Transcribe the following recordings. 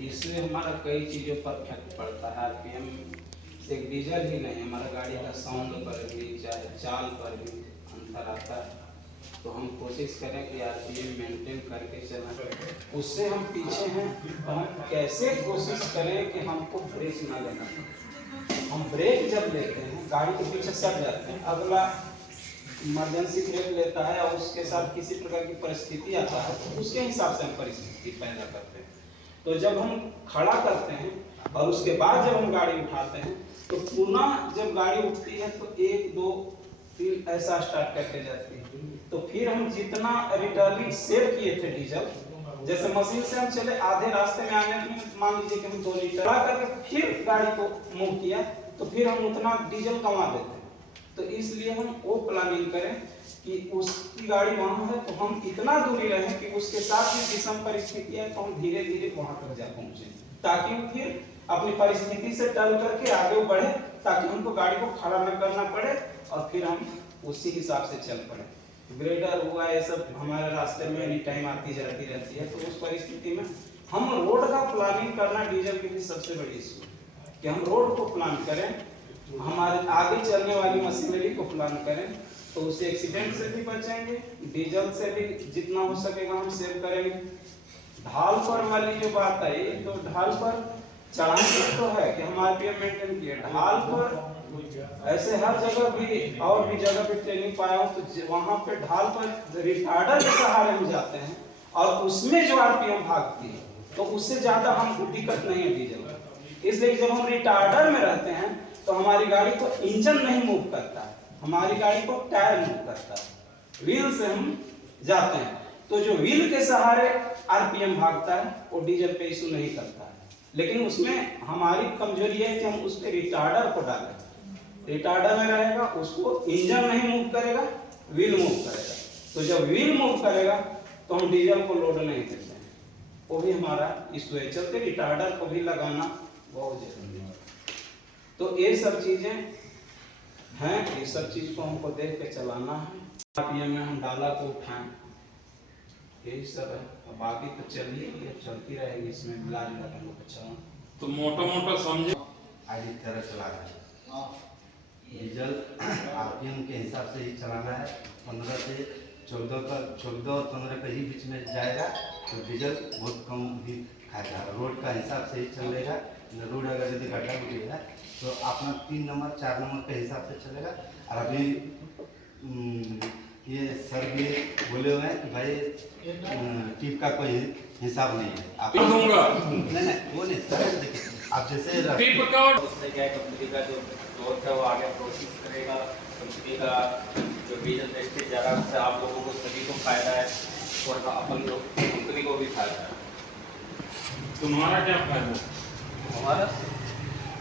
इससे हमारा कई चीज़ों पर इफेक्ट पड़ता है। आरपीएम से डीजल ही नहीं, हमारा गाड़ी का साउंड पर भी, चाहे चाल पर भी अंतर आता है। तो हम कोशिश करें कि आरपीएम मेंटेन करके चलें। उससे हम पीछे हैं, तो हम कैसे कोशिश करें कि हमको ब्रेक ना लेना। हम ब्रेक जब लेते हैं गाड़ी के पीछे सट जाते हैं, अगला इमरजेंसी ब्रेक लेता है और उसके साथ किसी प्रकार की परिस्थिति आता है तो उसके हिसाब से हम परिस्थिति पैदा करते हैं। तो जब हम खड़ा करते हैं और उसके बाद जब हम गाड़ी उठाते हैं तो पुनः जब गाड़ी उठती है तो 1 2 3 ऐसा स्टार्ट करके जाती है। तो फिर हम जितना रिटर्निंग सेव किए थे डीजल, जैसे मशीन से हम चले आधे रास्ते में आने में मान लीजिए कि हम 2 लीटर करके फिर गाड़ी को मूव किया तो फिर हम उतना डीजल कमा देते हैं। तो इसलिए हम वो प्लानिंग करें कि उसकी गाड़ी वहां है तो हम इतना दूरी रहें कि उसके साथ भी विषम परिस्थिति है तो हम धीरे धीरे वहां तक जा पहुंचे, ताकि फिर अपनी परिस्थिति से टल करके आगे बढ़े, ताकि हमको गाड़ी को खड़ा न करना पड़े और फिर हम उसी हिसाब से चल पड़े। ग्रेडर हुआ ये सब हमारे रास्ते में एनी टाइम आती जाती रहती है, तो उस परिस्थिति में हम रोड का प्लानिंग करना डीजल की भी सबसे बड़ी इशू है कि हम रोड को प्लान करें, हमारे आगे चलने वाली मशीनरी को प्लान करें, तो उससे एक्सीडेंट से भी बचेंगे, डीजल से भी जितना हो सकेगा हम सेव करेंगे। ढाल पर वाली जो बात आई, तो ढाल पर चढ़ाने तो है कि हम आरपीएम मेंटेन किए, ढाल पर ऐसे हर जगह भी और भी जगह पे ट्रेनिंग पाया हूँ, तो वहां पे ढाल पर रिटार्डर के सहारे हम जाते हैं और उसमें जो आरपीएम भागती है तो उससे ज्यादा हमको दिक्कत नहीं है डीजल। इसलिए जब हम रिटार्डर में रहते हैं तो हमारी गाड़ी को इंजन नहीं मूव करता है, हमारी गाड़ी को टायर मूव करता है, व्हील से हम जाते हैं। तो जो व्हील के सहारे आरपीएम भागता है वो डीजल पे इशू नहीं करता है, लेकिन उसमें हमारी कमजोरी है कि हम उस पर रिटार्डर को डालें, रिटार्डर में रहेगा, उसको इंजन नहीं मूव करेगा, व्हील मूव करेगा। तो जब व्हील मूव करेगा तो हम डीजल को लोड नहीं देते हैं, वो भी हमारा इशू है। चलते रिटार्डर को भी लगाना बहुत जरूरी है। तो ये सब चीजें हैं, ये सब चीज को हमको देख के चलाना है। आरपीएम में हम डाला को उठाएं, यही सब है। अब बाकी तो चलिए ये चलती रहेगी, इसमें मिला अच्छा। तो मोटा मोटा समझे आज इस तरह चला रहा है। डीजल आरपीएम के हिसाब से ही चलाना है, 15 से 14 और 15 के ही बीच में जाएगा तो डीजल बहुत कम ही खाएगा। रोड का हिसाब से ही चलेगा, रोड अगर यदि गड्ढा गुड्ढी है तो अपना 3 नंबर 4 नंबर के हिसाब से चलेगा। और अभी ये सर भी बोले हुए हैं कि भाई टिप का कोई हिसाब नहीं है। आप दूंगा नहीं वो नहीं सर, देखिए आप जैसे टिप का उससे क्या है, कंपनी का जो ग्रोथ है वो आगे प्रोसेस करेगा, कंपनी का जो डीजल वेस्टेज जा रहा है उससे आप लोगों को सभी को फायदा है और अपन लोग कंपनी को भी फायदा है। तुम्हारा क्या फायदा? हमारा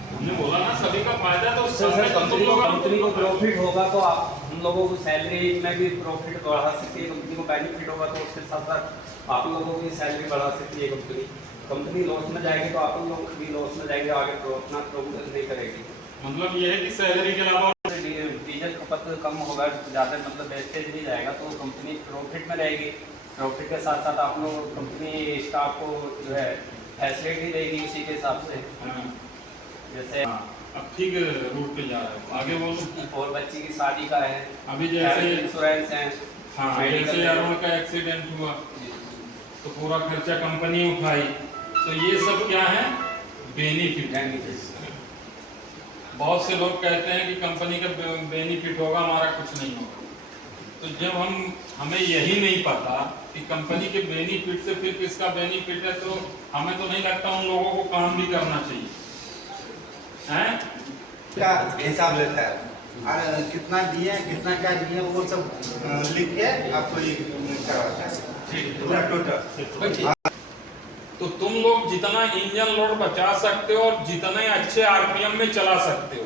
हमने बोला ना सभी का फायदा, तो उससे सर कंपनी को प्रॉफिट होगा तो आप हम लोगों को सैलरी में भी प्रॉफिट बढ़ा सकती है, कंपनी को बेनिफिट होगा तो उसके साथ साथ आप लोगों की सैलरी बढ़ा सकती है। कंपनी लॉस में जाएगी तो आप लोग भी लॉस में जाएंगे, आगे अपना प्रोग्रेस नहीं करेगी। मतलब ये है कि सैलरी के अलावा डीजल खपत कम होगा, ज़्यादा मतलब वेस्टेज नहीं जाएगा तो कंपनी प्रॉफिट में रहेगी। प्रॉफिट के साथ साथ आप लोग कंपनी स्टाफ को जो है फैसिलिटी देगी उसी के हिसाब से। जैसे अब ठीक रूट पे जा रहा है, आगे बोलो। और बच्ची की शादी का है, अभी जैसे इंश्योरेंस है, हाँ जैसे यारों का एक्सीडेंट हुआ तो पूरा खर्चा कंपनी उठाई, तो ये सब क्या है बेनिफिट। बहुत से लोग कहते हैं कि कंपनी का बेनिफिट होगा, हमारा कुछ नहीं होगा। तो जब हमें यही नहीं पता कि कंपनी के बेनिफिट से फिर किसका बेनिफिट है, तो हमें तो नहीं लगता उन लोगों को काम भी करना चाहिए हैं? का हिसाब लेता है और कितना दिए कितना क्या दिए वो सब लिख के आपको ये करवाता है पूरा टोटल। तो तुम लोग जितना इंजन लोड बचा सकते हो और जितने अच्छे आरपीएम में चला सकते हो,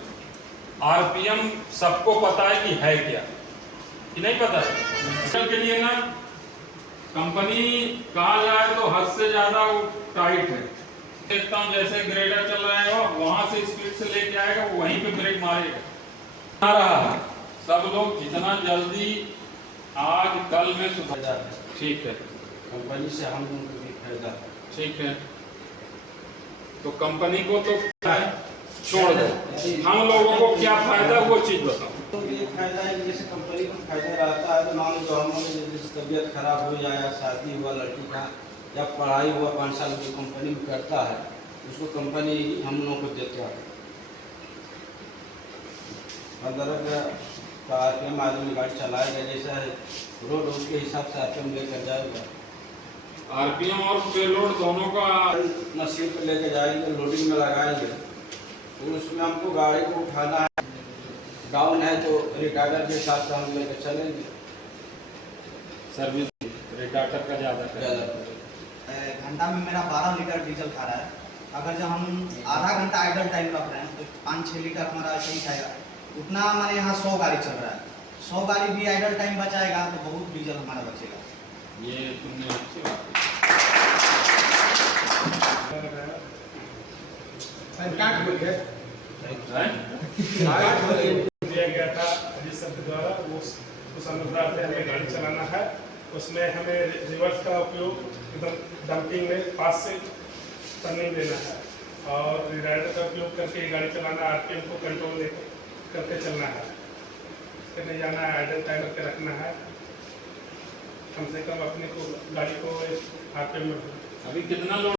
आरपीएम सबको पता है कि है क्या कि नहीं पता है। के लिए ना कंपनी कहा जाए तो हद से ज्यादा टाइट है। देखता हूँ जैसे ग्रेडर चल रहा है वहां से स्पीड से लेके आएगा, वो वहीं पे ब्रेक मारेगा। आ रहा है सब लोग जितना जल्दी आज कल में सुधर जाते हैं। ठीक है, कंपनी से हम लोगों को भी फायदा है। ठीक है। तो कंपनी को तो छोड़ दो, हम लोगों को क्या फायदा वो चीज बताओ। तो ये फायदा है कि जैसे कंपनी को फायदा रहता है, तो मान लो हम लोग जैसे तबीयत खराब हो जाए या शादी हुआ लड़की का या पढ़ाई हुआ 5 साल जो कंपनी में करता है, उसको कंपनी हम लोगों को देता है। 15 का RPM आदमी गाड़ी चलाएगा, जैसा है रोड उसके हिसाब से RPM लेकर जाएगा। आरपीएम और पेलोड दोनों का मशीन पर लेके जाएंगे, लोडिंग में लगाएंगे, तो उसमें हमको गाड़ी को उठाना है, डाउन है तो रिटार्डर के हिसाब से हम लेकर चलेंगे। सर्विस रिटार्टर का ज़्यादा घंटा में मेरा 12 लीटर डीजल खा रहा है। अगर जब हम आधा घंटा आइडल टाइम रख रहे हैं तो 5-6 लीटर हमारा ऐसे ही खाएगा। उतना हमारे यहाँ 100 गाड़ी चल रहा है, 100 गाड़ी भी आइडल टाइम बचाएगा तो बहुत डीजल हमारा बचेगा। ये तुमने अच्छी बात दिया गया था अजीत सर के द्वारा, उस अनुसार से हमें गाड़ी चलाना है। उसमें हमें रिवर्स का उपयोग एकदम डंपिंग में पास से टर्निंग देना है और राइडर का उपयोग करके गाड़ी चलाना, RPM को कंट्रोल करके चलना है, नहीं जाना है, आइडल टाइम करके रखना है। कम से कम अपने को गाड़ी को RPM में अभी कितना लोड